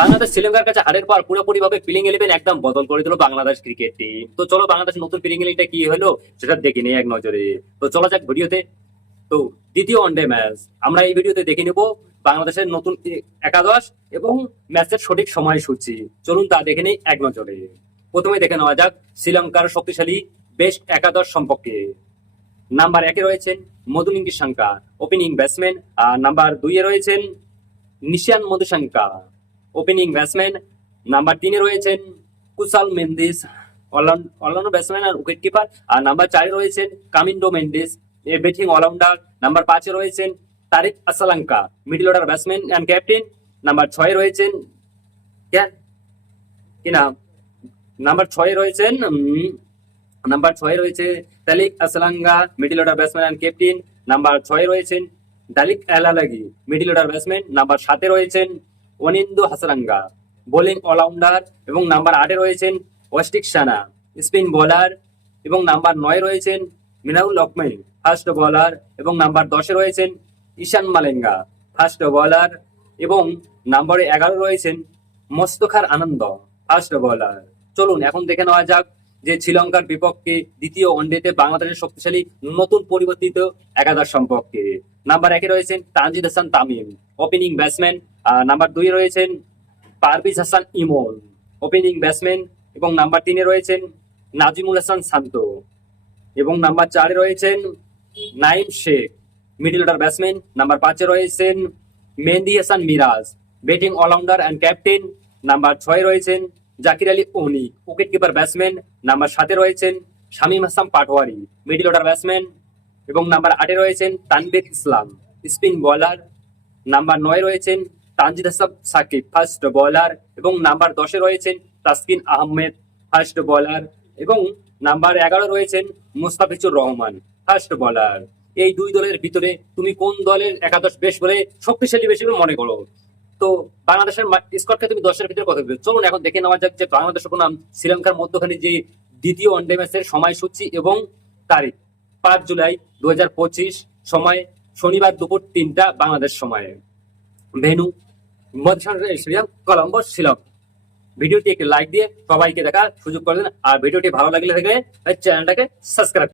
বাংলাদেশ শ্রীলঙ্কার কাছে হারের পর পুরোপুরি ভাবে প্লেইং ইলেভেন একদম বদল করে দিল বাংলাদেশ ক্রিকেট টিম। তো চলো বাংলাদেশ নতুন প্লেইং ইলেভেনটা কি হলো সেটা দেখে নিই এক নজরে। তো চলো যাক ভিডিওতে। তো দ্বিতীয় ওয়ানডে ম্যাচ আমরা এই ভিডিওতে দেখে নেব বাংলাদেশের নতুন একাদশ এবং ম্যাচের সঠিক সময়সূচি। চলুন তা দেখে নিই এক নজরে। প্রথমে দেখে নেওয়া যাক শ্রীলঙ্কার শক্তিশালী বেস্ট একাদশ সম্পর্কে। নাম্বার 1-এ রয়েছেন মধুলিঙ্গি সাঙ্কা, ওপেনিং ব্যাটসম্যান। আর নাম্বার 2-এ রয়েছেন Nishan Madushanka, opening batsman. Number 3-এ রয়েছেন কুশাল মেন্দিস, অলরাউন্ডার ব্যাটসম্যান আর উইকেট কিপার। আর নাম্বার 4-এ রয়েছেন Kamindu Mendis, batting all-rounder. Number 5-এ রয়েছেন Tarik Asalanka, middle order batsman and captain. Number 6-এ রয়েছেন কি নাম নাম্বার 6-এ রয়েছেন Talik Asalanga, middle order batsman and captain. Number 6-এ রয়েছেন দালিক এলালাগি, মিডল অর্ডার ব্যাটসম্যান। নাম্বার 7-এ রয়েছেন অনিন্দু হাসারাঙ্গা, বোলিং অলরাউন্ডার। এবং নাম্বার 8-এ রয়েছেন ওয়াস্টিক সানা, স্পিন বোলার। এবং নাম্বার 9-এ রয়েছেন মিনাউল লকমাই, ফাস্ট বোলার। এবং নাম্বার 10-এ রয়েছেন ঈশান মালেঙ্গা, ফাস্ট বোলার। এবং নাম্বার 11-এ রয়েছেন মোস্তফার আনন্দ, ফাস্ট বোলার। চলুন এখন দেখে নেওয়া যাক যে শ্রীলঙ্কার বিপক্ষে দ্বিতীয় ওয়ানডেতে বাংলাদেশের শক্তিশালী নতুন পরিবর্তিত একাদশ সম্পর্কে। নাম্বার 1-এ রয়েছেন Tanzid Hasan Tamim, opening batsman. Number 2-এ রয়েছেন পারভেজ হাসান ইমন, ওপেনিং ব্যাটসম্যান। এবং নাম্বার 3-এ রয়েছেন নাজিমুল হাসান শান্ত। এবং নাম্বার 4-এ রয়েছেন Naim Sheikh, middle order batsman. Number 5-এ রয়েছেন Mehedi Hasan Miraz, batting all-rounder and captain. Number 6-এ রয়েছেন Jakir Ali Oni, wicket keeper batsman. Number 7-এ রয়েছেন Shamim Hasan Patwari, middle order batsman. এবং নাম্বার 8-এ রয়েছেন Tanvir Islam, spin bowler. Number 9-এ রয়েছেন তানজিদ হাসান সাকিব, ফাস্ট বোলার। এবং নাম্বার 10-এ রয়েছেন তাসকিন আহমেদ, ফাস্ট বোলার। এবং নাম্বার 11-এ রয়েছেন মুস্তাফিজুর রহমান, ফাস্ট বোলার। এই দুই দলের ভিতরে তুমি কোন দলের একাদশ বেশ বলে শক্তিশালী বেশি বলে মনে করো? তো বাংলাদেশের স্কোরকে তুমি 10-এর ভিতরে কথা বলবে। চলুন এখন দেখে নেওয়া যাক যে বাংলাদেশ বনাম শ্রীলঙ্কার মধ্যখানে যে দ্বিতীয় ওয়ানডে ম্যাচের সময়সূচি এবং তারিখ। 5 জুলাই 2025, সময় শনিবার দুপুর 3টা বাংলাদেশ সময়ে। Venue Madhusudan stadium, Colombo, Sri Lanka. ভিডিওটি একটি লাইক দিয়ে সবাইকে দেখার সুযোগ করলেন। আর ভিডিওটি ভালো লাগলে চ্যানেলটাকে সাবস্ক্রাইব